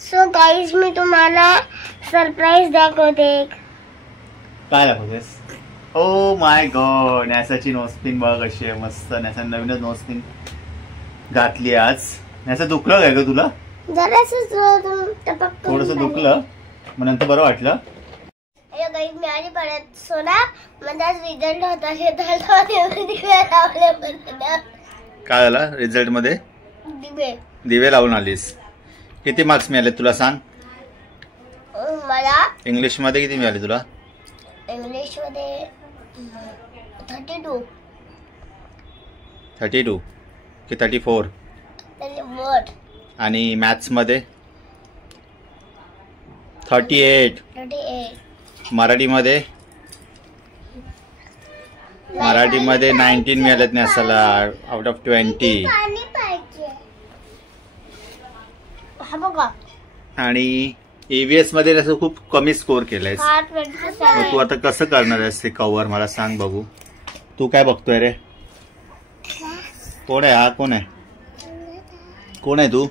So guys मी तुम्हाला surprise दाखवते. काय दाखवतेस? ओ माय गॉड, नॅसाची नोजपिन बघ कशी आहे मस्त. नॅसा नवीनच नोजपिन घातली आज. नॅसा दुखलं काय ग तुला? थोडस दुखलं मग नंतर बरं वाटलं. मी आली परत सोना माझा रिझल्ट होता. काय झालं रिझल्ट मध्ये? दिवे लावून आलीस. किती मार्क्स मिळाले तुला सांग? मला इंग्लिश मध्ये किती मिळाले तुला? इंग्लिश मध्ये 32. 32 की 34? 34. आणि मॅथ्स मध्ये 38. 38. मराठीमध्ये 19 मिळालेत नॅसाला आउट ऑफ 20. आणि EVS मध्ये असं खूप कमी स्कोर केलायस. तू आता कसं करणार आहेस ते कव्हर मला सांग बघू. तू काय बघतोय रे? कोण आहे हा? कोण आहे? कोण आहे तू?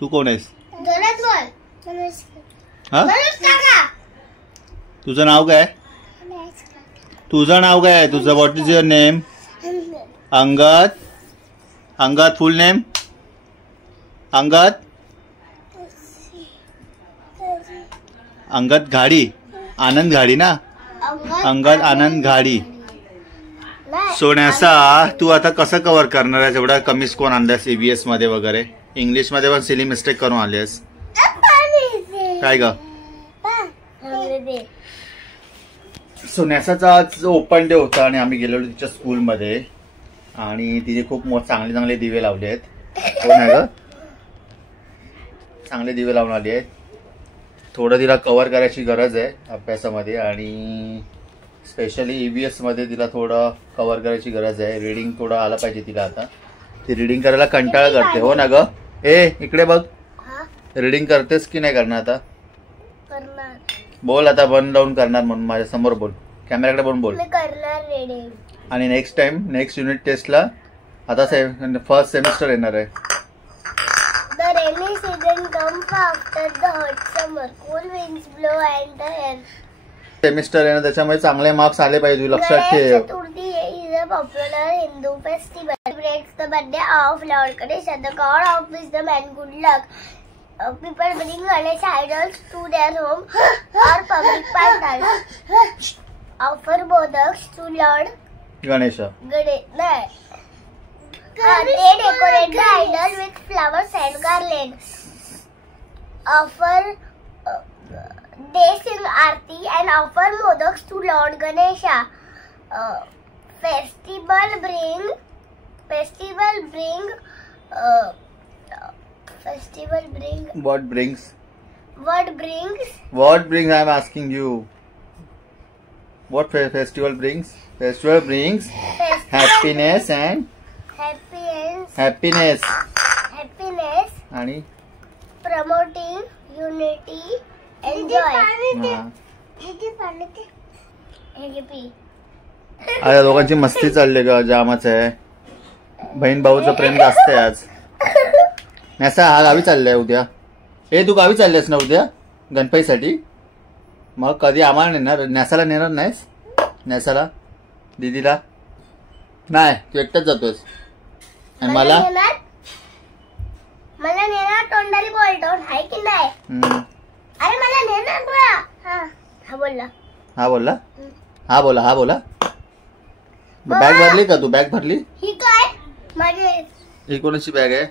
तू कोण आहेस? हा? तुझं नाव काय? तुझं नाव काय? तुझं what is your name? Angad. Angad full name? Angad. Angad Ghadi. Anand Ghadi ना? अंगद आनंद घाडी. सोन्यासा तू आता कसं कव्हर करणार आहेस? एवढा कमी स्कोर आणलास EVS मध्ये वगैरे. इंग्लिश मध्ये पण सिली मिस्टेक करून आलीस. काय ग? सोन्यासाचा आज ओपन डे होता आणि आम्ही गेलेलो तिच्या स्कूलमध्ये आणि तिने खूप चांगले चांगले दिवे लावले आहेत. हो ना ग? चांगले दिवे लावून आले आहेत. थोडं तिला कव्हर करायची गरज आहे अभ्यासामध्ये आणि स्पेशली EVS मध्ये तिला थोडं कव्हर करायची गरज आहे. रिडिंग थोडं आलं पाहिजे तिला. आता ती रिडिंग करायला कंटाळा करते. हो ना ग? इकडे बघ. रिडिंग करतेस की नाही करणार आता? बोल आता बंद लावून करणार म्हणून माझ्या समोर बोल. कॅमेराकडे पण बोल. आणि नेक्स्ट टाइम नेक्स्ट युनिट टेस्टला आता फर्स्ट सेमिस्टर येणार आहे. The rainy season comes after the hot summer. Cool winds blow and the air. Semester आहे ना त्याच्यामुळे चांगले मार्क्स आले पाहिजे. लक्षात ठेव. चतुर्थी is a popular Hindu festival. Celebrates the birthday of Lord Ganesha, the god of wisdom and good luck. People bring Ganesha idols to their home or public pandals. Offer modaks to Lord Ganesha. They decorate the idol with flowers and garlands. They sing aarti and offer modaks to Lord Ganesha. Festival bring. What brings? What brings? I am asking you. What festival brings? Festival brings happiness and happiness. आणि promoting unity and joy. अरे दोघांची मस्ती चालली ग. जामच आहे. बहीण भाऊचं प्रेम जास्त आहे आज. नॅसा हा गावी चाललाय उद्या. तू गावी चालल्यास ना उद्या गणपतीसाठी? मग कधी आम्हाला नेणार? नॅसाला नेणार नाहीस? नॅसाला दीदीला नाही? तू एकटाच जातोस. आणि मला नेणार तोंडारी बोलतो आहे की नाही? अरे मला नेणार तुला. हा बोलला. हा बोला. बॅग भरली का तू? बॅग भरली? ही काय माझी? ही कोणाची बॅग आहे?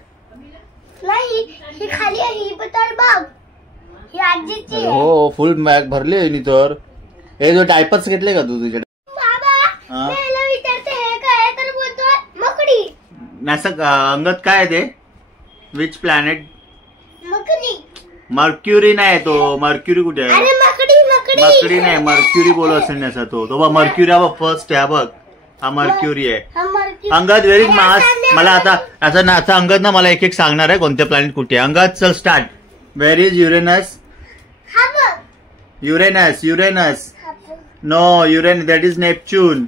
नाही ही खाली आहे. ही तर बघ. ही आजीची आहे. हो फुल बॅग भरली आहे नी तर. जो डायपर्स घेतले का तू तुझ्या? बाबा मला विचारते हे काय तर बोलतोय मकडी. नॅसा अंगद काय ते? Which planet? मकडी. मर्क्युरी नाही तो. मर्क्युरी कुठे आहे? अरे मकडी नाही मर्क्युरी बोल असेल नॅसा तो. मर्क्युरी हा फर्स्ट आहे बघ. हा मर्क्युरी आहे. अंगद व्हेरी मास. मला आता अंगद ना मला एक एक सांगणार आहे कोणते प्लॅनेट कुठे आहे. अंगद चल start. Where is Uranus? Uranus. No Uranus that is Neptune.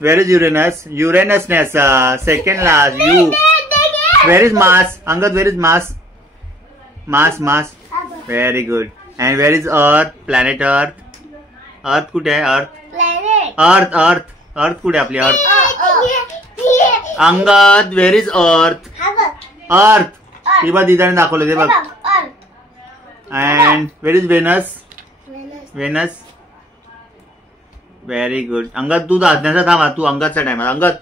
Where is Uranus? Uranus नॅसा second last. You. Where is Mars? Angad where is Mars? Mars very good. And where is Earth? Planet Earth. Earth कुठे आहे? अर्थ कुठे आपली? अर्थ. Angad wear is अर्थ? अर्थ. ती बघ दिदाने दाखवलं ते बघ. And where is Venus? Venus. Very good. Angad तू दाखण्याचा थांबा. तू अंगदचा टाइम. अंगद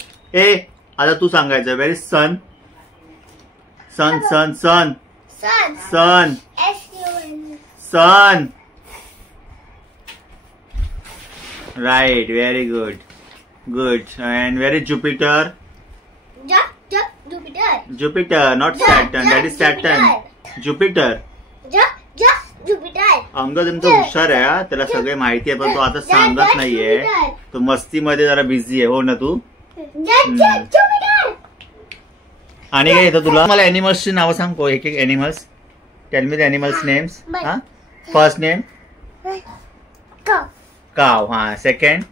आता तू सांगायचं. Where is sun? Sun sun sun sun sun. Right. Very good. Good. And where is Jupiter? Jupiter not Saturn. That is Saturn. Jupiter. Angad तुमचा हुशार आहे. त्याला सगळे माहिती आहे पण तो आता सांगत नाहीये. तो मस्तीमध्ये जरा बिझी आहे. हो ना तू? आणि काय येतं तुला? मला एनिमल्सची नावं सांग. एक एक animals. Tell me the animals names. हा. फर्स्ट नेम काव. हा. Second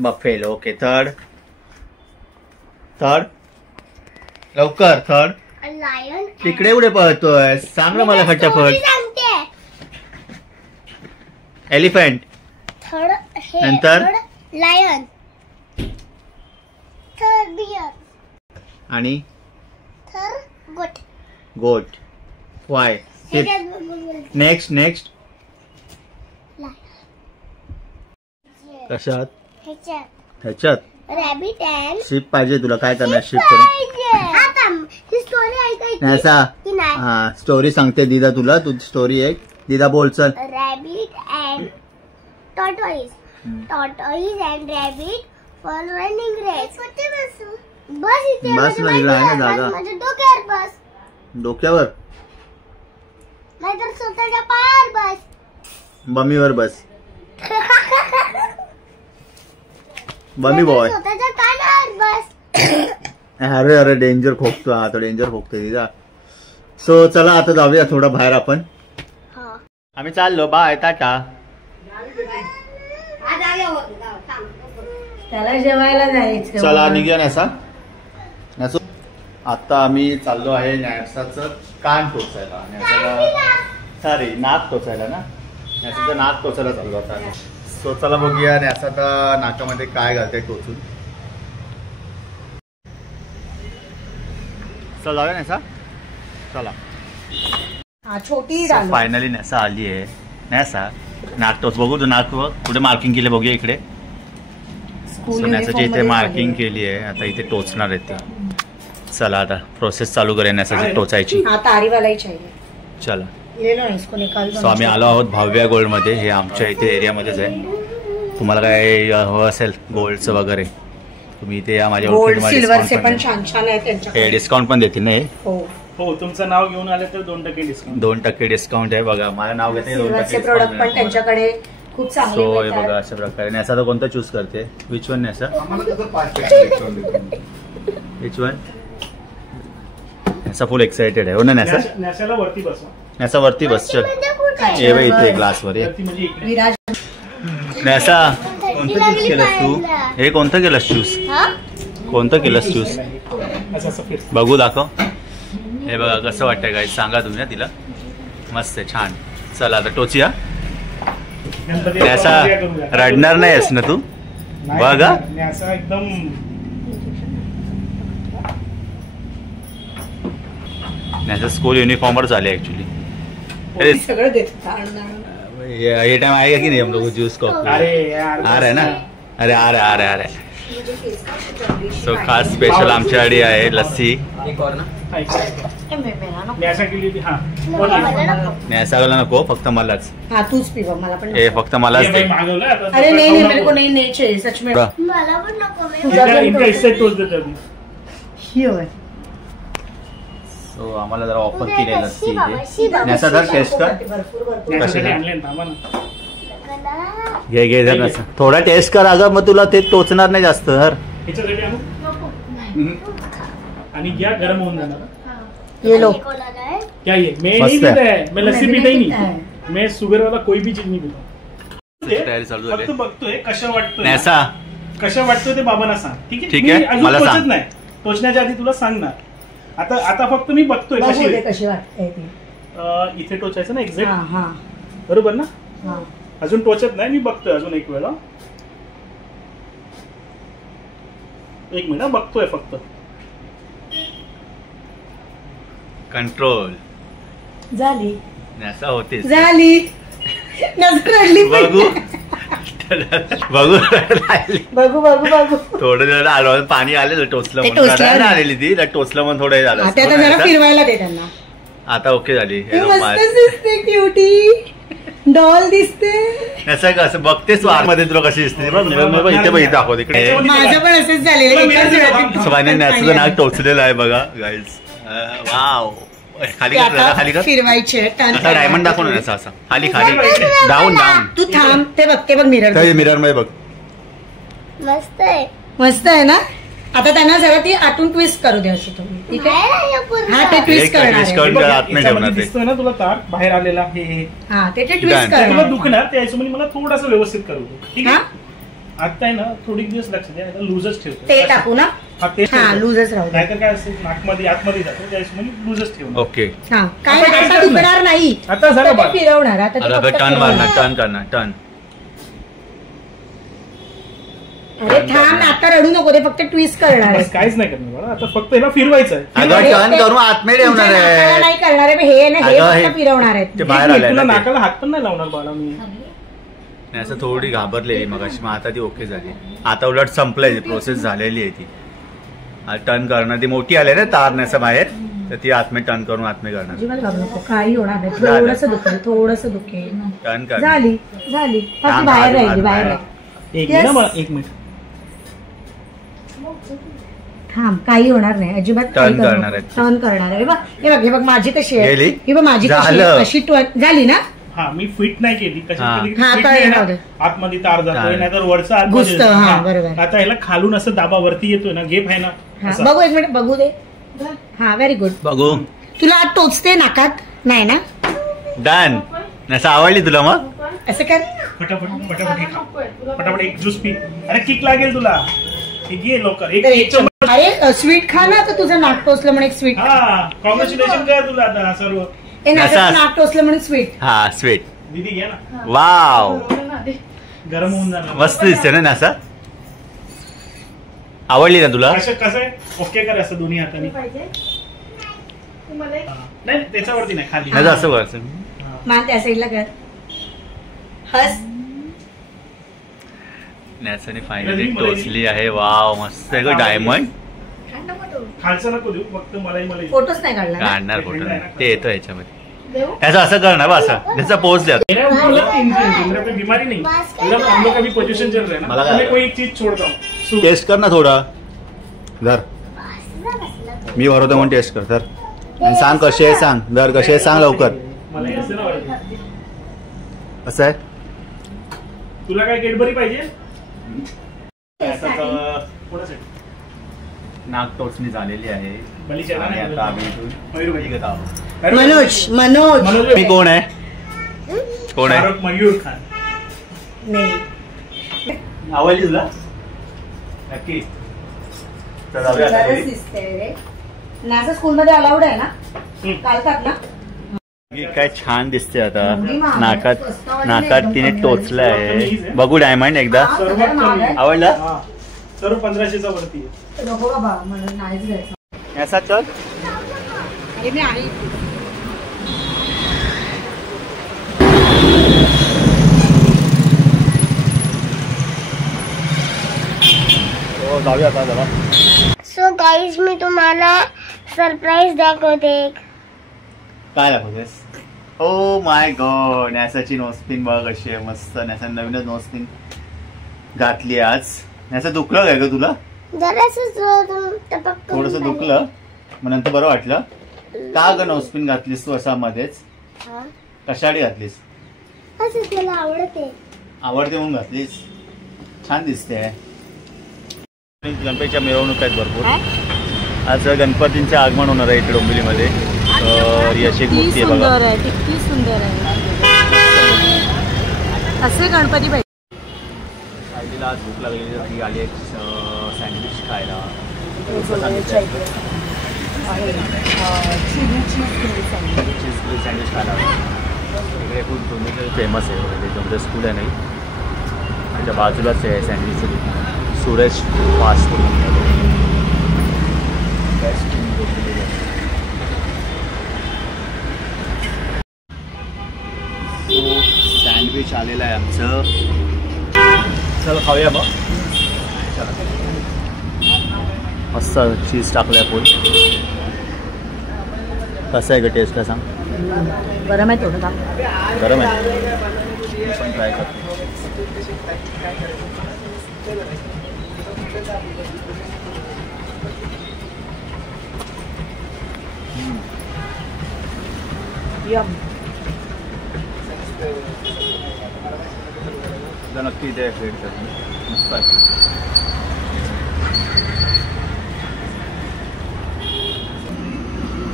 buffalo. ओके. थर्ड लवकर. थर्ड तिकडे कुठे पळतोय? सांग ना मला फटाफट. एलिफंट. नंतर लायन. Third beer. आणि गोट. गोट. वाय? नेक्स्ट. कशात? ह्याच्यात रॅबिट अँड शिप पाहिजे तुला. काय करणार शिप करून? हा. स्टोरी सांगते दीदा तुला. तू स्टोरी एक दीदा बोल. चल. Rabbit and tortoise. Tortoise and rabbit for running race. बस इथे. बस ना, हिला आहे ना जागा. माझ्या डोक्यावर बस. डोक्यावर? नाहीतर स्वतःच्या पायावर बस. बमीवर बस. बमी बॉय. स्वतःच्या कानावर बस. अरे डेंजर खोकतो. हा तो डेंजर खोकतो तिचा. सो चला आता जाऊया थोडा बाहेर आपण. आम्ही चाललो. बाय. टाटा. त्याला जेवायला जायचं. चला निघूया. नॅसा. आता आम्ही चाललो आहे नॅसाचं कान टोचायला. सॉरी नाक टोचायला ना. नॅसाचं नाक टोचायला चाललो आता. सो चला बघूया नॅसाचा नाकामध्ये काय घालते टोचून. चला जाऊया नॅसा. चला. छोटी फायनली नॅसा आली आहे. नॅसा नाक टोच बघू. तू नाक कुठे मार्किंग केली बघूया इकडे. नॅसाची इथे मार्किंग केली आहे. आता इथे टोचणार आहे ते. चला आता प्रोसेस चालू करूया नॅसाची टोचायची. चला. सो आम्ही आलो आहोत भव्या गोल्ड मध्ये. हे आमच्या इथे एरियामध्येच आहे. तुम्हाला काय हवं असेल गोल्डचं वगैरे तुम्ही इथे या. माझ्या सिल्वरचे पण छान छान आहेत त्यांच्याकडे. डिस्काउंट पण देतील ना हे. हो. तुमचं नाव घेऊन आले तर 2% डिस्काउंट. 2% डिस्काउंट आहे. बघा माझं नाव घेते. 2% प्रोडक्ट पण त्यांच्याकडे खूप चांगले. सो हे बघा अशा प्रकारे. नॅसा तर कोणता चूज करते? विच वन नॅसा? Which one? नॅसा फुल एक्साइटेड आहे. हो ना नॅसा? नॅसाला वरती बसवा. नॅसा वरती बस. चल ये बाई इथे ग्लासवर ये. नॅसा कोणतं चूज केलंस तू? हे कोणतं केलंस चूज? कोणतं केलंस चूज? बघू दाखव. हे बघा कसं वाटतंय काय सांगा तुम्ही ना तिला. मस्त आहे. छान. चला आता टोचिया. नॅसा रडणार नाहीस ना तू? बघा एकदम नॅसा स्कूल युनिफॉर्मवर झाले ऍक्च्युली. हे टाइम आएगा कि नहीं हम लोग जूस को? आ रहा है ना. अरे आ रहा है. सो खास स्पेशल आमच्याकडे आहे लस्सी. नॅसाला नको फक्त मलाच. तूच पिवा. मला पण हे फक्त मलाच दे. अरे नाही मेरे को नहीं चाहिए सच में. मला पण नको. सो आम्हाला जरा ऑफर केली लस्सी इथे. नॅसा जर टेस्ट कर. घे जर नसा थोडा टेस्ट कर. अगं मग तुला ते टोचणार नाही जास्त. तर आणि घ्या गरम होऊन जाणार. ये लो. क्या ये? मैं नहीं पीता है. मैं लस्सी पीता ही नहीं. मैं शुगर वाला कोई भी चीज नहीं पीता. तयारी चालू झाली. फक्त बघतोय कसं वाटतोय. नॅसा कसं वाटतोय ते बाबांना सांग. ठीक आहे. ठीक आहे मला सांग. नाही टोचण्याच्या आधी तुला सांगणार. आता आता फक्त मी बघतोय बघू कशी दे आहे. कशी वाटते ती. इथे टोचायचं ना हा एक्झॅक्ट, हा बरोबर ना? हा. अजून टोचत नाही, मी बघतोय अजून एक वेळा. एक मिनिट बघतोय फक्त. कंट्रोल झाली असं होते झाली. नजर रडली पण. बघू बघू बघू बघू बघू. थोडं जरा आलं पाणी आलेलं टोचलं ते म्हणून टोचल्यावर रडायला आलेली ती टोचलं म्हणून थोडं हे झालं आता आता जरा असतं. फिरवायला दे त्यांना. आता ओके झाली मस्त दिसते क्युटी डॉल दिसते. असं कसं बघतेस मध्ये तुला कशी दिसते बघ इथे बघ दाखवत इकडे माझं पण असंच झालेलं एकाच वेळात. स्वान्याचं नाक टोचलेलं आहे बघा गाईज. वाव खाली ते कर आता खाली कर फिरवायचे टर्न आता डायमंड दाखव ना असं खाली खाली डाऊन डाऊन तू थांब ते बघ मिरर मिरर मध्ये बघ. मस्त आहे. मस्त आहे ना. आता त्यांना जरा ती आतून ट्विस्ट करू द्या अशी तुम्ही. ठीक आहे बाहेर आहे पूर्ण. हा ते ट्विस्ट करणार twist आहे. करून बघ, जरा आतमध्ये याच्यामध्ये ठेवणार ते. दिसतोय ना तुला तार बाहेर आलेला हे हा ते ट्विस्ट Done. तुला करणार. दुखणार त्या हिशोबाने मला थोडासा व्यवस्थित करू दे. ठीक हा आहे. आता आहे ना थोडी दिवस लक्ष द्या, लूजच ठेवतो. ते टाकू ना. हा ते हा लूजच राहू दे. नाहीतर काय असतं नाकमध्ये आतमध्ये जातो त्या हिशोबाने लूजच ठेवणार. ओके हा काय आता आता काहीच दुखणार नाही. आता झालं फक्त बाळ. ते फिरवणार आता ते आता फक्त टर्न फिरवणार. मारणार टर्न करणार टर्न. अरे थांब आता रडू नको ते फक्त ट्विस्ट करणार आहे. बस काहीच नाही करणार बाळा. आता फक्त याला फिरवायचं आहे. अगं टर्न करून आतमध्ये तुमच्या ठेवणार नाकाला आहे नाही करणार आहे हे ना हे अगं, हे- फक्त फिरवणार आहेत. ते बाहेर मी आलंय तुला ना ते. नाकाला हात पण नाही लावणार बाळा मी. नाही, असं थोडी घाबरलेली मग अशी मग आता ती ओके झाली. आता उलट संपलंय प्रोसेस झालेली आहे ती. टर्न करणं ती मोठी आली ना तार नसं बाहेर तर ती आतमध्ये टर्न करून आतमध्ये करणार. अजिबात घाबरू नको काही होणार नाही. झालं. थोडंसं दुखेल टर्न कर झाली फक्त थांब, बाहेर थांब, राहिली थांब, बाहेर थांब. राहिली. एक Yes. मिनिट बाळा, एक मिनिट. थांब काही होणार नाही अजिबात Turn करणार आहे. टर्न करणार आहे. हे बघ माझी कशी आहे. गेली? हे बघ माझी कशी आहे. झालं. अशी झाली ना. हा मी फिट नाही केली हा. कशी केली? हा, fit कळलं, नाही ना. राहू दे. आतमध्ये तार जातोय चालेल. नाहीतर वरचा आतमध्ये घुसतं, जातो. हा, हा. बरोबर. आता ह्याला खालून असं दाबा वरती येतोय ना गेप आहे ना हा, असं. बघू एक मिनिट बघू दे. हा व्हेरी गुड. बघू तुला आत टोचते नाकात नाही ना. डन. असं आवडली तुला मग असं कर. फटाफट फटाफट हे खा. फटाफट एक ज्यूस पी. अरे किक लागेल तुला. हे घे लवकर एक तर एक चम्मच. अरे स्वीट खा ना तर तुझं नाक टोचलं म्हणून एक स्वीट. हा कॉंग्रॅच्युलेशन काय तुला आता सर्व. असं. नाक टोचलं म्हणून स्वीट. हा स्वीट दीदी घ्या ना वाव गरम होऊन जाणार. मस्त दिसते ना नासा. आवडली ना तुला कसं आहे ओके कर असं दोन्ही हाताने. हा. नाही त्याच्यावरती नाही खाली. नाही असं बस हा. मान त्या साईडला कर. हस. नॅसाने फायनली टोचली आहे. वाव मस्त आहे ग डायमंड. खालचं नको देऊ फक्त मला फोटोच नाही काढला ना? काढणार फोटो नाही ते येतो याच्यामध्ये. याचं असं करणार बा असं त्याचा पोच द्या. बीमारी नहीं मतलब हम लोग अभी पोजीशन चल रहा है मला ना काय मैं कोई एक चीज छोड़ता हूँ. टेस्ट कर ना थोडा धर मी भरवतो म्हणून टेस्ट कर धर आणि सांग कशी आहे सांग धर कशी आहे सांग लवकर. मला हे असं नाही वाटत. असं आहे तुला काय कॅडबरी पाहिजे? थोडंसं नाक टोचणी झालेली आहे. बलीच्या आणि आता आम्ही इथून मयूर भाई. निघत आहोत. मनोज मनोज मनोज मी कोण आहे कोण आहे शाहरुख मयूर खान. नाही आवडली तुला नक्की तर जाऊया आता घरी. दिसतंय रे. नासा स्कूल मध्ये अलाउड आहे ना चालतात ना. ही काय छान दिसते आता नाकात तिने टोचलं आहे. बघू डायमंड एकदा सर्वात कमी. आवडला हा. सर्व 1500चा वरती आहे. नको बाबा मला नाहीच घ्यायचं. याचा चल अरे मी आहे. हो जाऊया आता जरा. सो गाईज मी तुम्हाला सरप्राईज दाखवते. काय दाखवतेस? ओ माय गॉड नॅसाची नोस्पिन बघ कशी आहे मस्त. नॅसा नवीनच नोस्पिन घातली आज. नॅसा दुखलं काय ग तुला? जरासं थोडस दुखलं मग नंतर बरं वाटलं. का ग नोस्पिन घातलीस तू असा मध्येच? कशासाठी घातलीस? असं मला आवडते. आवडते म्हणून घातलीस. छान दिसते. गणपतीच्या मिरवणूक आहेत भरपूर. आज गणपतींचे आगमन होणार आहे इकडे डोंबिवलीमध्ये. तर ही अशी मूर्ती आहे बघा. आहे किती सुंदर आहे. असे गणपती पाहिजे. आईला आज भूक लागलेली तर ती आली एक सँडविच खायला. चीज ग्रिल सँडविच खायला इकडे खूप जुने फेमस आहे त्याच्यामध्ये स्कूल आहे नाही त्याच्या बाजूलाच आहे सँडविचचं दुकान Suresh fast food best sandwich आलेलं आहे आमचं चल खाऊया मग चला मस्त चीज टाकलं आहे फुल कसं आहे का टेस्टला सांग गरम आहे थोडं का गरम आहे मी पण ट्राय करतो नक्की इथे भेट करतो मस्त आहे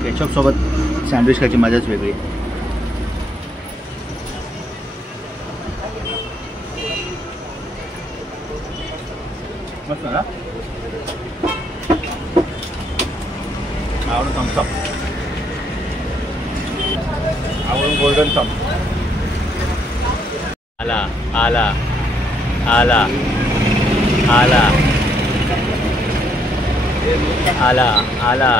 केचप सोबत सँडविच खायची मजाच वेगळी मस्त ना आवडून थम्सअप आवडून गोल्डन थम्स आला आला आला आला आला आला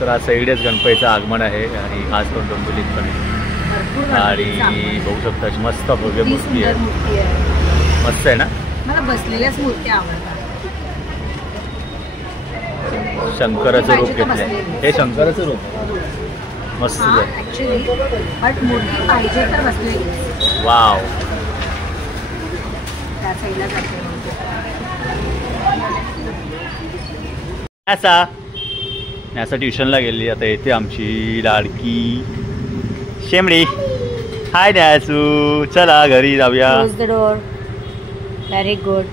तर आज सगळेच गणपतीचं आगमन आहे आणि खास करून डोंबिवलीत पण आणि बघू शकता मस्त भव्य मूर्ती आहे मस्त आहे ना मला बसलेल्याच मूर्ती आवडतात शंकराचं रूप घेतलंय हे शंकराचं रूप मस्त आहे बट मूर्ती पाहिजे तर बसलेली वाव त्या साईडला जाते न्यासा ट्युशनला गेली आता येते आमची लाडकी शेमडी हाय न्यासू चला घरी जाऊया close the door very good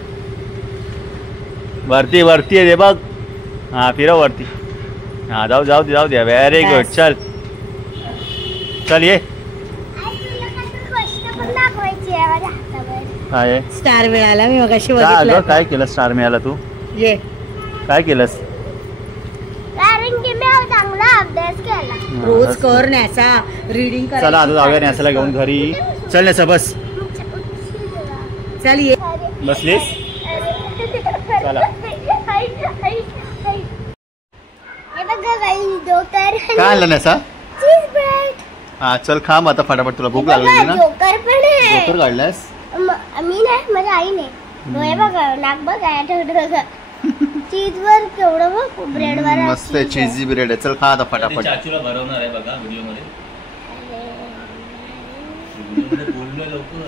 वरती वरती आहे बघ हां फिरव वरती हां जाऊ जाऊ जाऊ द्या व्हेरी गुड चल चल ये काय स्टार मिळाला मी मगाशी अगं बघितलं काय केलं स्टार मिळाला तू ये काय केलंस कारण की मी चांगला अभ्यास केला रोज कर न्यासा रीडिंग कर चला आता जाऊया न्यासाला घेऊन घरी चल न्यासा बस चल ये बसलीस चला काय आणलं न्यासा चीज ब्रेड हा चल खा मग आता फटाफट तुला भूक लागली ना जोकर पण आहे जोकर काढलास मी नाही माझ्या आईने डोळे बघा नाक बघा आठवत बघा चीज वर केवढं बघ ब्रेड वर मस्त आहे चीजी ब्रेड आहे चल खा आता फटाफट चाचूला भरवणार आहे बघा व्हिडिओ मध्ये बोललोय लवकर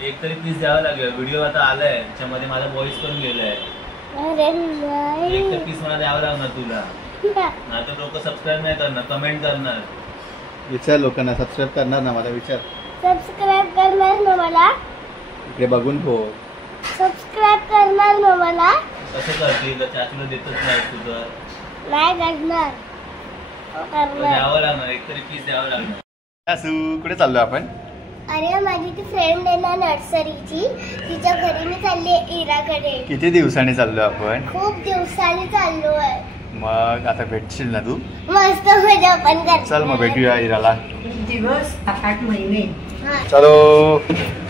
एक तरी पीस द्यावं लागेल व्हिडिओ आता आलाय त्याच्यामध्ये माझा व्हॉइस करून गेलाय एक तर पीस मला द्यावं लागणार तुला नाहीतर लोक सबस्क्राईब नाही करणार कमेंट करणार विचार लोकांना सबस्क्राईब करणार ना मला विचार सबस्क्राईब करणार ना मला इकडे बघून हो सबस्क्राईब करणार ना मला कसं करतील चाचूला देतच नाही तुझं नाही करणार द्यावं लागणार एक तरी पीस द्यावं लागणार कुठे चाललोय आपण अरे माझी ती फ्रेंड आहे ना नर्सरीची तिच्या घरी मी चालली आहे इराकडे किती दिवसांनी चाललोय आपण खूप दिवसांनी चाललो आहे मग आता भेटशील ना तू मस्त मजा पण कर चल मग भेटूया इराला दिवस 8 महिने चलो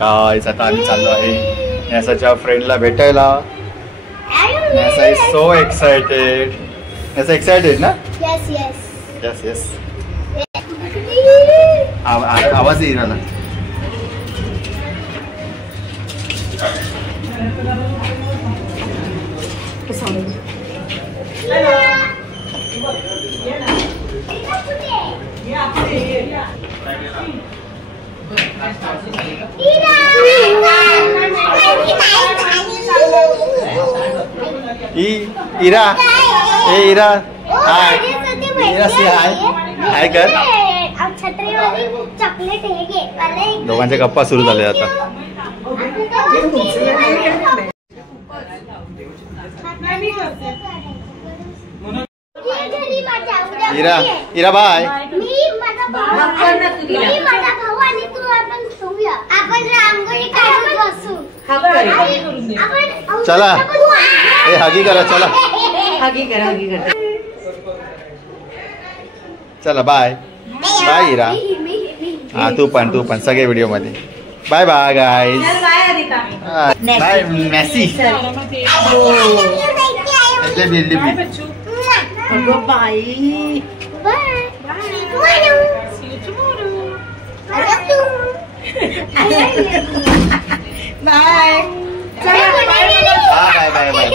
काय आता आम्ही चाललो आहे न्यासाच्या फ्रेंडला भेटायला Nyasa is so excited Nyasa excited ना यस यस यस यस आवाज येईल ना इरा ए इरा हाय इरा से हाय हाय कर छत्रीवाली चॉकलेट हे घे मला एक दोघांच्या गप्पा सुरू झाल्या आता इरा इरा बाय मी माझा भाऊ आणि तू आपण खेळूया आपण रांगोळी काढत बसू चला हे हगी करा. चला चला बाय बाय इरा. हा तू पण सगळे व्हिडिओ मध्ये. Bye bye guys. Bye Macy. Bye. Bye bye bye.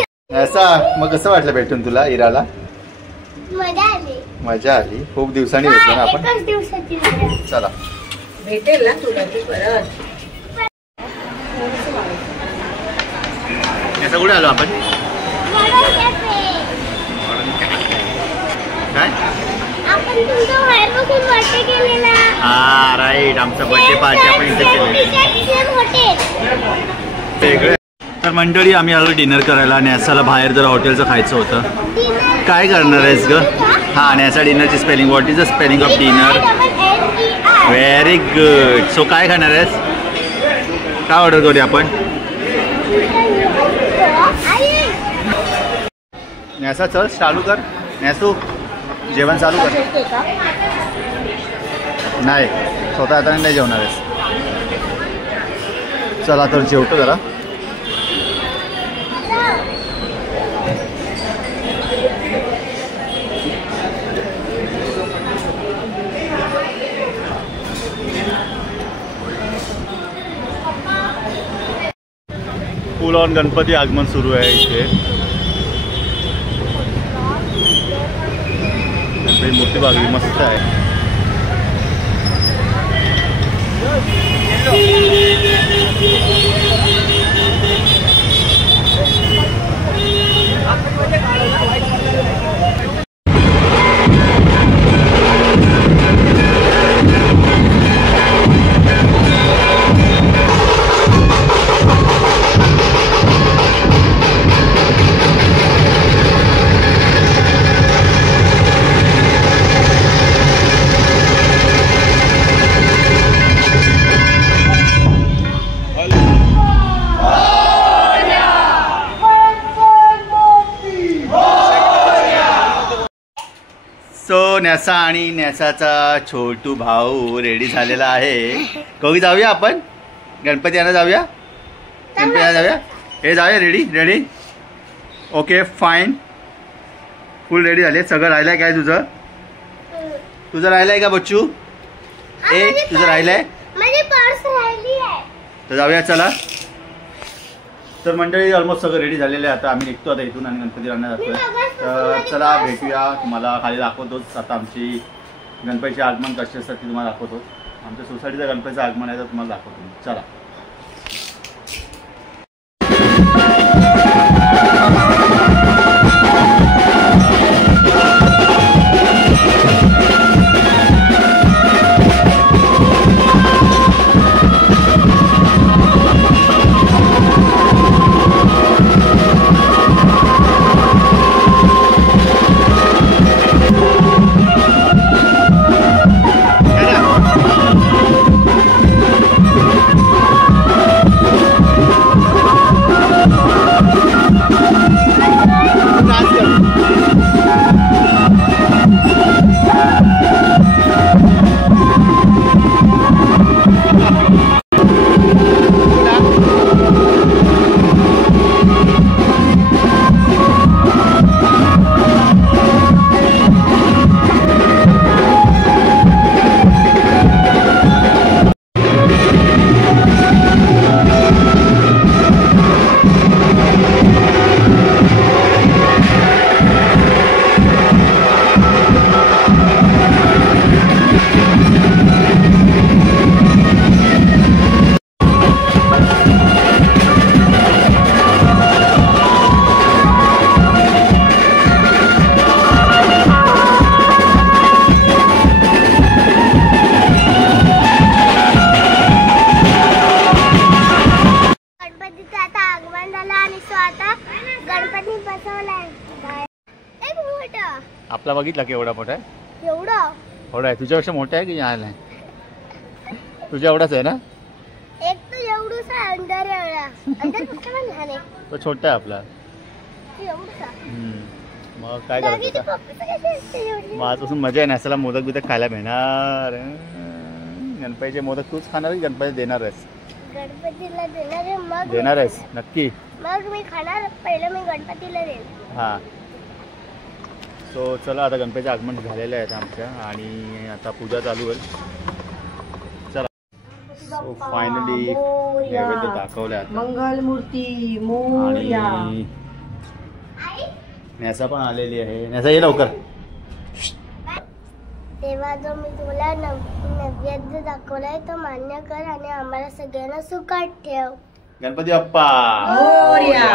मग कसं वाटलं भेटून तुला इराला? मजा आली. खूप दिवसांनी भेटलो ना आपण. चला भेटेल ना तुला ती परत. याचा कुठे आलो आपण? काय? हा राईट. आमचा बर्थडे पार्टी आपण इथे केली. तर मंडळी आम्ही आलो डिनर करायला. नॅसाला बाहेर जरा हॉटेलचं खायचं होतं. काय करणार आहेस ग? हा नॅसा डिनरची spelling. What is the spelling of dinner? Very good. So काय खाणार आहेस? काय ऑर्डर करूया आपण? नॅसा चल चालू कर. नॅसू जेवण चालू कर. नाही स्वतः आता नाही जेवणार आहेस. चला तर जेवतो जरा. फुल ऑन गणपती आगमन सुरू आहे इथे. गणपती मूर्ती बागली मस्त आहे. नॅसा आणि नॅसाचा छोटू भाऊ रेडी झालेला आहे. कधी जाऊया आपण? गणपती आणायला जाऊया. गणपती आणायला जाऊया. हे जाऊया. रेडी. Okay fine. फुल रेडी झाले. सगळं राहिलंय काय तुझं? राहिलंय का बच्चू? तुझं राहिलंय? तर जाऊया चला. तर मंडळी ऑलमोस्ट सगळं रेडी झालेलं आहे. आता आम्ही निघतो आता इथून आणि गणपती आणण्यात जातोय. तर चला भेटूया. तुम्हाला खाली दाखवतोच आता आमची गणपतीचे आगमन कसे असतात ते तुम्हाला दाखवतो. आमच्या सोसायटीचं गणपतीचं आगमन आहे तर तुम्हाला दाखवतो. चला आपला बघितला केवढा मोठा आहे? एवढा आहे. तुझ्यापेक्षा मोठा आहे की लहान आहे? तुझ्या एवढाच आहे ना? एक तर एवढंच कसा अंदर एवढा अंदर कुठे पण लहान आहे तो छोटा आहे आपला. एवढा मग काय करायचं मग आजपासून मजा आहे ना. असाला मोदक बिदक खायला मिळणार. गणपतीचे मोदक तूच खाणार की गणपती देणार आहेस? गणपतीला देणार आहे मग देणार आहेस नक्की? मग मी खाणार पहिलं मी गणपतीला देईल. हां सो चला आता गणपतीचे आगमन झालेले आहेत आमच्या आणि आता पूजा चालू होईल. चला सो फायनली नैवेद्य दाखवले आता मंगल मूर्ती आणि नेसा पण आलेली आहे. नेसा ये लवकर. तेव्हा जो मी तुला नैवेद्य दाखवलाय तो मान्य कर आणि आम्हाला सगळ्यांना सुखात ठेव. गणपती बाप्पा मोरया.